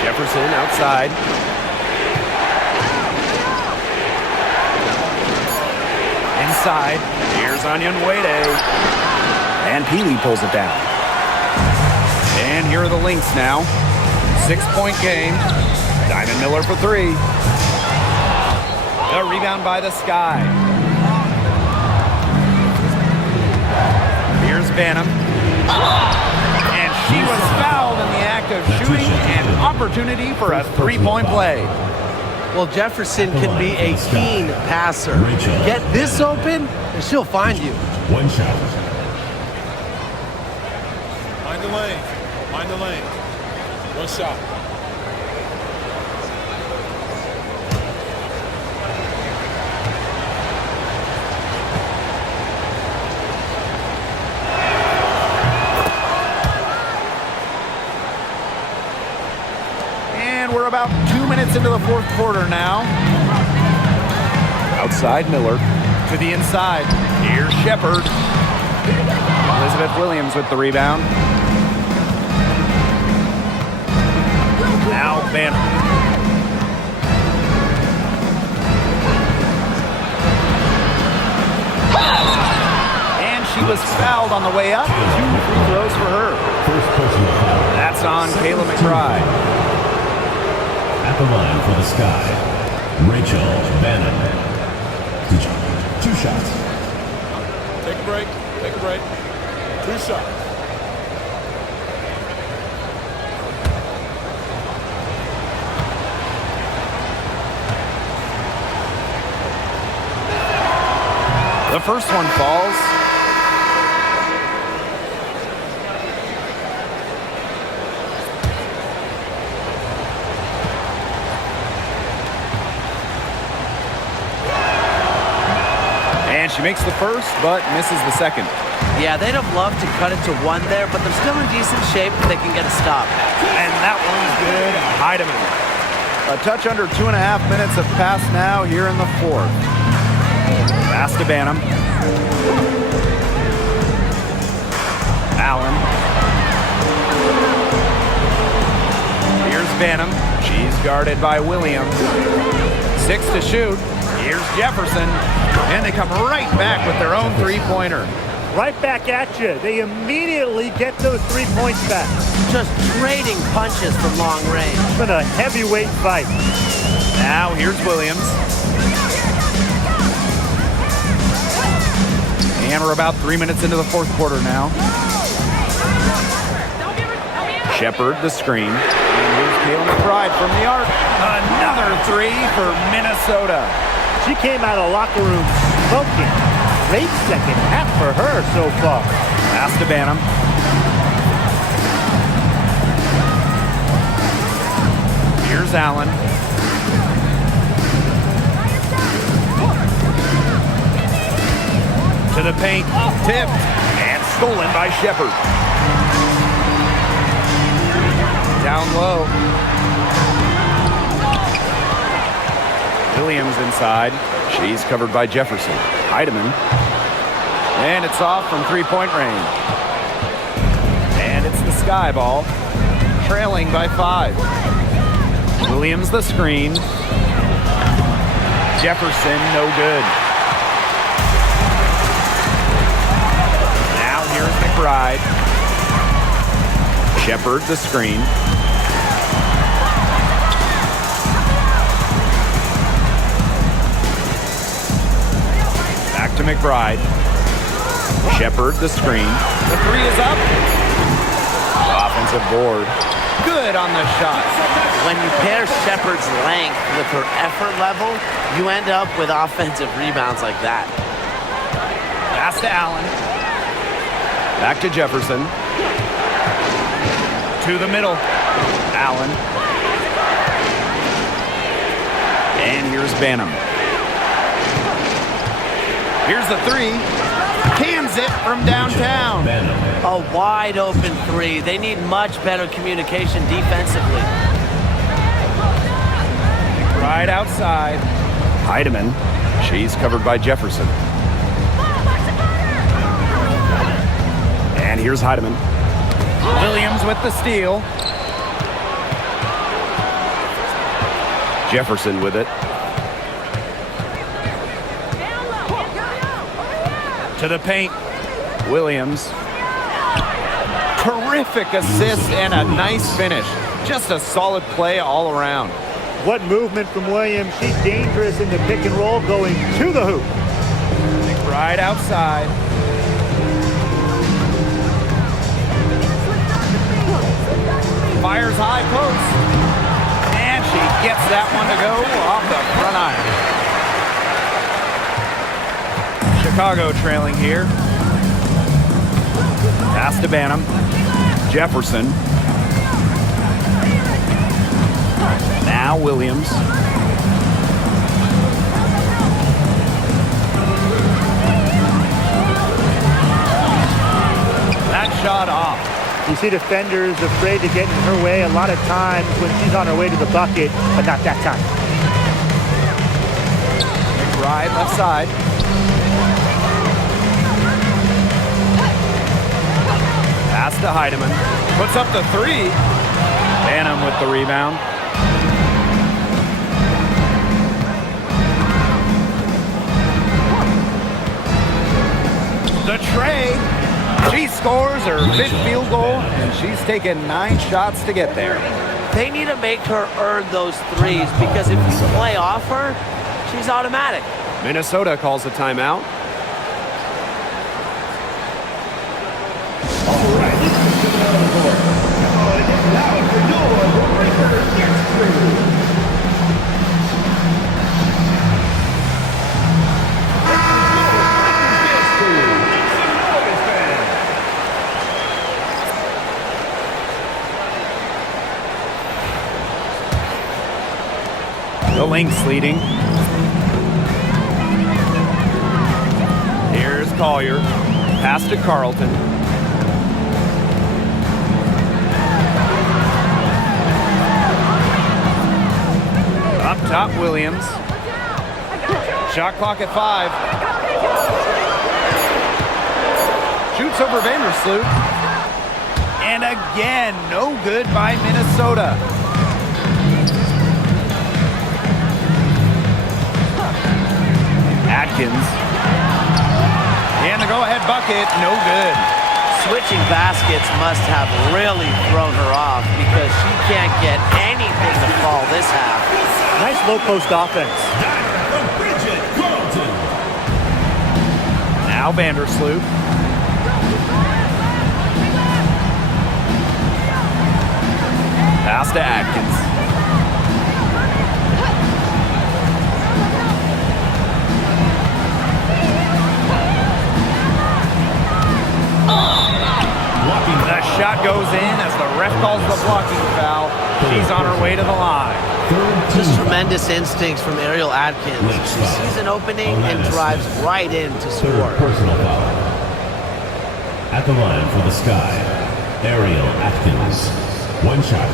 Jefferson outside. Inside. Here's Onyenwere. And Peely pulls it down. And here are the Lynx now. 6-point game. Diamond Miller for 3. The rebound by the Sky. Here's Banham. And she was fouled in the act of shooting, an opportunity for a 3-point play. Well, Jefferson can be a keen passer. Get this open, and she'll find you. 1 shot. Mind the lane. Mind the lane. 1 shot. We're about 2 minutes into the fourth quarter now. Outside Miller to the inside. Here's Shepard. Elizabeth Williams with the rebound. Now Banner. And she was fouled on the way up. 2 free throws for her. That's on Kayla McBride. At the line for the Sky, Rachel Bannon. 2 shots. Take a break. Take a break. 2 shots. The first one falls. She makes the first, but misses the second. Yeah, they'd have loved to cut it to one there, but they're still in decent shape if they can get a stop. And that one's good. Heidemann. A touch under 2.5 minutes have passed now here in the fourth. Pass to Banham. Allen. Here's Banham. She's guarded by Williams. 6 to shoot. Here's Jefferson. And they come right back with their own three-pointer. Right back at you. They immediately get those 3 points back. Just trading punches from long range. It's been a heavyweight fight. Now here's Williams. And we're about 3 minutes into the fourth quarter now. Shepard, the screen. And here's Kayla McBride from the arc. Another three for Minnesota. She came out of the locker room smoking. Great second half for her so far. Pass to Banham. Here's Allen. To the paint. Tipped. And stolen by Shepard. Down low. Williams inside. She's covered by Jefferson. Heidemann. And it's off from three-point range. And it's the Sky Ball. Trailing by 5. Williams the screen. Jefferson no good. Now here's McBride. Shepard the screen. To McBride. Shepard, the screen. The three is up. Offensive board. Good on the shot. When you pair Shepard's length with her effort level, you end up with offensive rebounds like that. Pass to Allen. Back to Jefferson. To the middle. Allen. And here's Banham. Here's the three. Cans it from downtown. A wide open three. They need much better communication defensively. Right outside. Heidemann. She's covered by Jefferson. And here's Heidemann. Williams with the steal. Jefferson with it. To the paint. Williams. Terrific assist and a nice finish. Just a solid play all around. What movement from Williams. She's dangerous in the pick and roll going to the hoop. Right outside. Fires high post. And she gets that one to go off the front iron. Chicago trailing here. Pass to Banham. Jefferson. Now Williams. That shot off. You see defenders afraid to get in her way a lot of times when she's on her way to the bucket, but not that time. Right left side. Pass to Heidemann. Puts up the three. Banham with the rebound. The tray. She scores her 5th field goal, and she's taken 9 shots to get there. They need to make her earn those threes because if you play off her, she's automatic. Minnesota calls a timeout. The Lynx leading. Collier. Pass to Carlton. Up top, Williams. Shot clock at 5. Shoots over Vandersloot. And again, no good by Minnesota. Atkins. And the go-ahead bucket, no good. Switching baskets must have really thrown her off because she can't get anything to fall this half. Nice low post offense. Now Vandersloot. Pass to Atkins. The shot goes in as the ref calls the blocking foul. She's on her way to the line. Just tremendous instincts from Ariel Atkins. She sees an opening and drives right in to score. Third personal foul. At the line for the Sky, Ariel Atkins. One shot.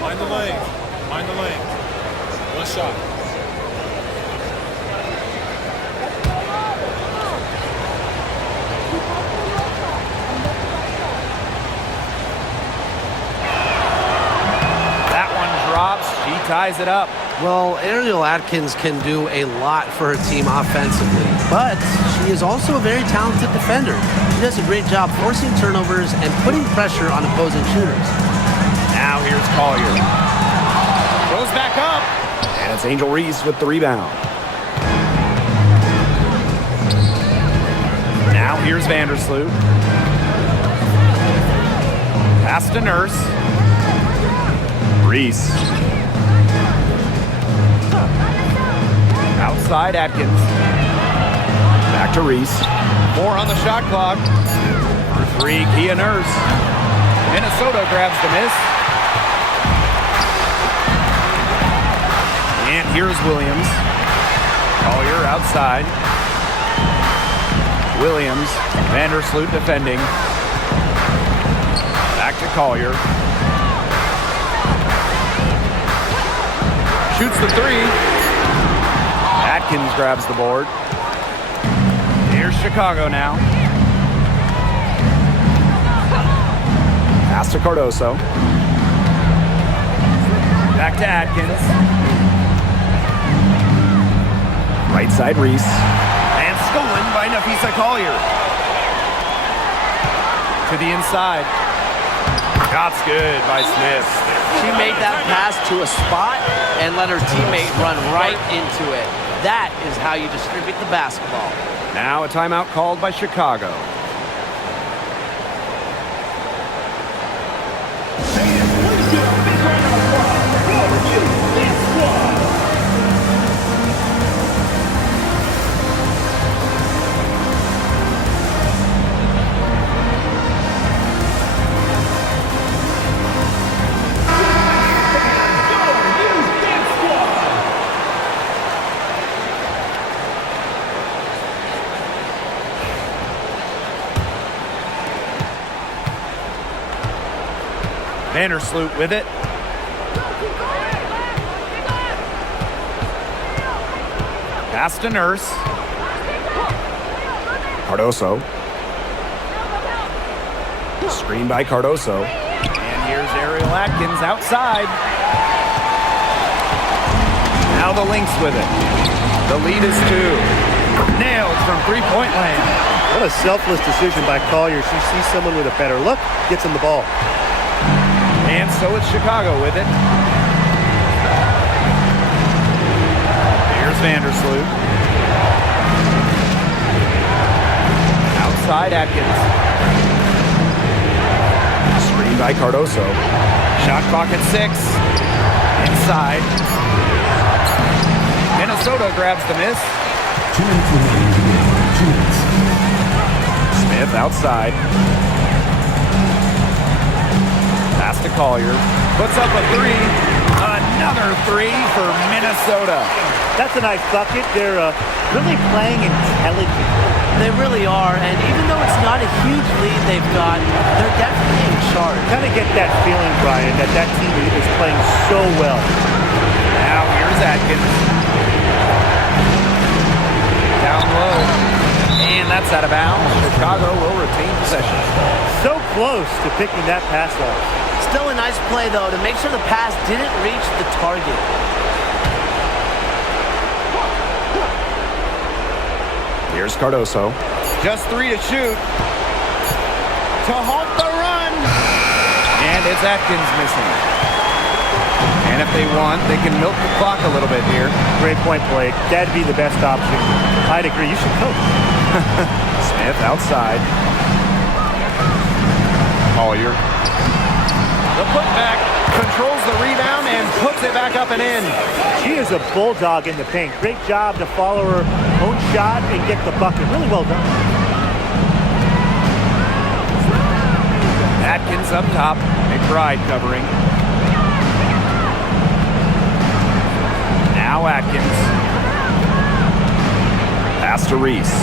Mind the lane. Mind the lane. One shot. She ties it up. Well, Ariel Atkins can do a lot for her team offensively, but she is also a very talented defender. She does a great job forcing turnovers and putting pressure on opposing shooters. Now here's Collier. Goes back up. And it's Angel Reese with the rebound. Now here's Vandersloot. Pass to Nurse. Reese. Outside Atkins. Back to Reese. 4 on the shot clock. For 3, Kia Nurse. Minnesota grabs the miss. And here's Williams. Collier outside. Williams. Vandersloot defending. Back to Collier. Shoots the 3. Atkins grabs the board. Here's Chicago now. Pass to Cardoso. Back to Atkins. Right side Reese. And stolen by Napisa Collier. To the inside. Shot's good by Smith. She made that pass to a spot and let her teammate run right into it. That is how you distribute the basketball. Now a timeout called by Chicago. Vandersloot with it. Pass to Nurse. Cardoso. Screen by Cardoso. And here's Ariel Atkins outside. Now the Lynx with it. The lead is 2. Nailed from three-point land. What a selfless decision by Collier. She sees someone with a better look, gets him the ball. And so it's Chicago with it. Here's Vandersloot. Outside Atkins. Screen by Cardoso. Shot clock at 6. Inside. Minnesota grabs the miss. 2 minutes remaining to go. 2 minutes. Smith outside. Pass to Collier. Puts up a 3. Another three for Minnesota. That's a nice bucket. They're really playing intelligent. They really are, and even though it's not a huge lead they've got, they're definitely in charge. Kind of get that feeling, Brian, that team is playing so well. Now here's Atkins. Down low. And that's out of bounds. Chicago will retain possession. So close to picking that pass off. Still a nice play, though, to make sure the pass didn't reach the target. Here's Cardoso. Just 3 to shoot. To halt the run. And it's Atkins missing. And if they want, they can milk the clock a little bit here. Great point, Blake. That'd be the best option. I'd agree. You should coach. Smith outside. Collier. The putback controls the rebound and puts it back up and in. She is a bulldog in the paint. Great job to follow her own shot and get the bucket. Really well done. Atkins up top. McBride covering. Now Atkins. Pass to Reese.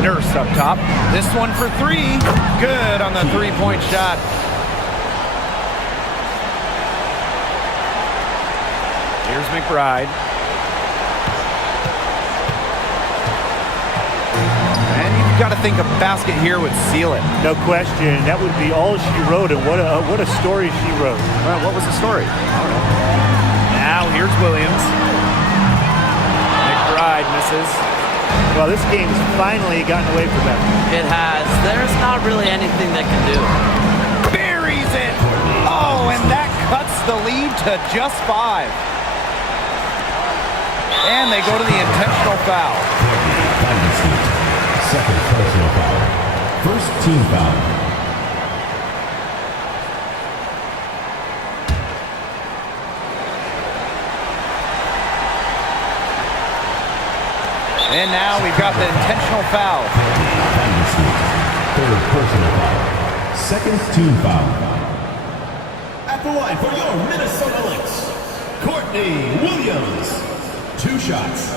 Nurse up top. This one for three. Good on the three-point shot. Here's McBride. And you've got to think a basket here would seal it. No question. That would be all she wrote, and what a story she wrote. Well, what was the story? I don't know. Now here's Williams. McBride misses. Well, this game's finally gotten away from them. It has. There's not really anything they can do. Buries it. Oh, and that cuts the lead to just 5. And they go to the intentional foul. Second personal foul. First team foul. And now we've got the intentional foul. Third personal foul. Second team foul. At the line for your Minnesota Lynx, Courtney Williams. 2 shots.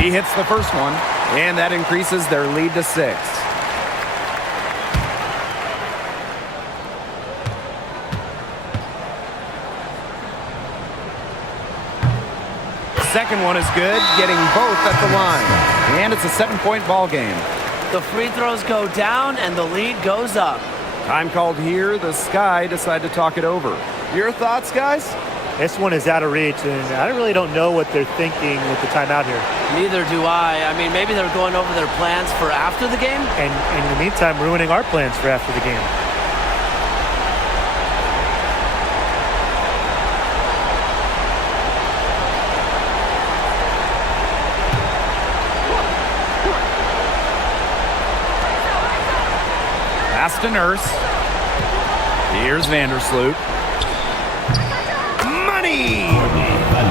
He hits the first one, and that increases their lead to 6. Second one is good, getting both at the line. And it's a 7-point ball game. The free throws go down, and the lead goes up. Time called here. The Sky decide to talk it over. Your thoughts, guys? This one is out of reach, and I really don't know what they're thinking with the timeout here. Neither do I. I mean, maybe they're going over their plans for after the game. And in the meantime, ruining our plans for after the game. Pass to Nurse. Here's Vandersloot. Money!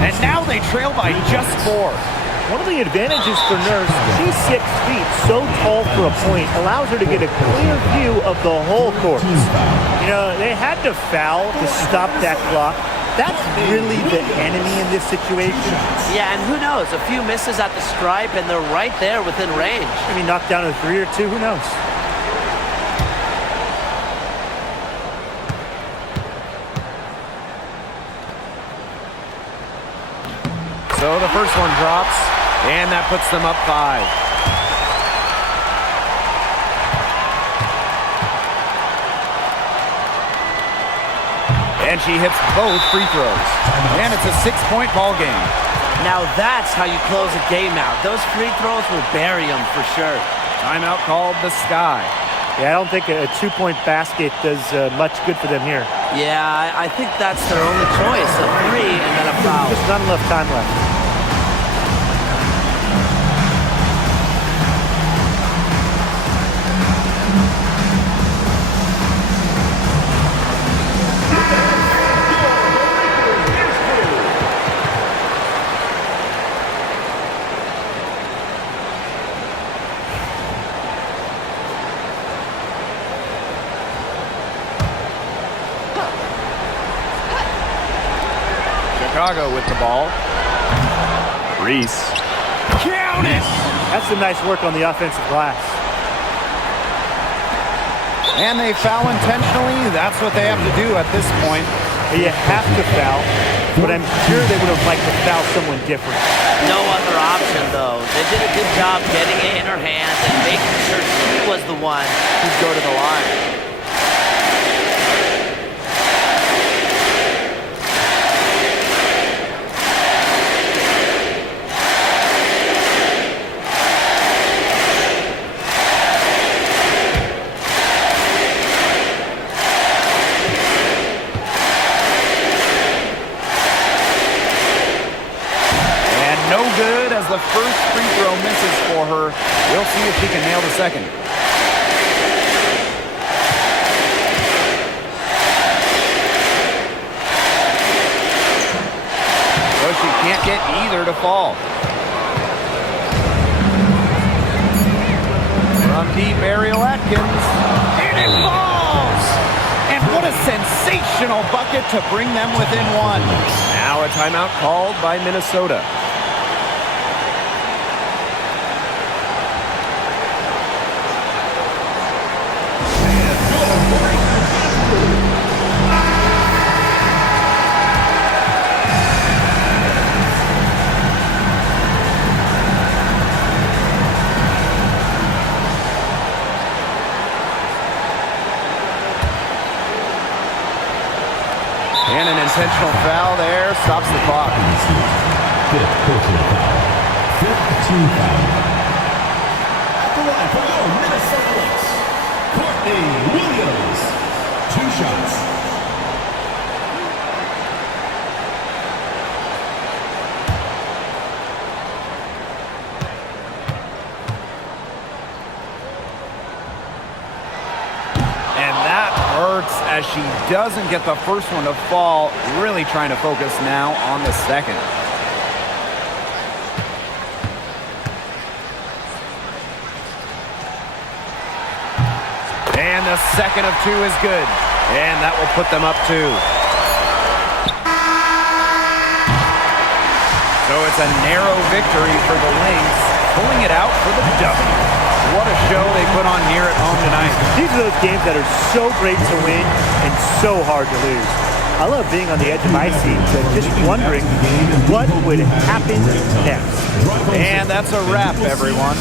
And now they trail by just 4. One of the advantages for Nurse, she's 6 feet, so tall for a point, allows her to get a clear view of the whole court. You know, they had to foul to stop that clock. That's really the enemy in this situation. Yeah, and who knows? A few misses at the stripe, and they're right there within range. Maybe knocked down a 3 or 2, who knows? So the first one drops, and that puts them up 5. And she hits both free throws. And it's a 6-point ball game. Now that's how you close a game out. Those free throws will bury them for sure. Timeout called the Sky. Yeah, I don't think a 2-point basket does much good for them here. Yeah, I think that's their only choice, a 3 and then a foul. Just not enough time left. Chicago with the ball. Reese. Count it! That's some nice work on the offensive glass. And they foul intentionally. That's what they have to do at this point. You have to foul, but I'm sure they would have liked to foul someone different. No other option, though. They did a good job getting it in her hands and making sure she was the one who'd go to the line. The first free throw misses for her. We'll see if she can nail the second. So she can't get either to fall. From deep, Ariel Atkins. And it falls! And what a sensational bucket to bring them within one. Now a timeout called by Minnesota. And an intentional foul there stops the clock. Fifth personal foul. Fifth team foul. At the line for your Minnesota Lynx, Courtney Williams. 2 shots. As she doesn't get the first one to fall, really trying to focus now on the second. And the second of 2 is good. And that will put them up 2. So it's a narrow victory for the Lynx, pulling it out for the W. What a show they put on here at home tonight. These are those games that are so great to win and so hard to lose. I love being on the edge of my seat and just wondering what would happen next. And that's a wrap, everyone.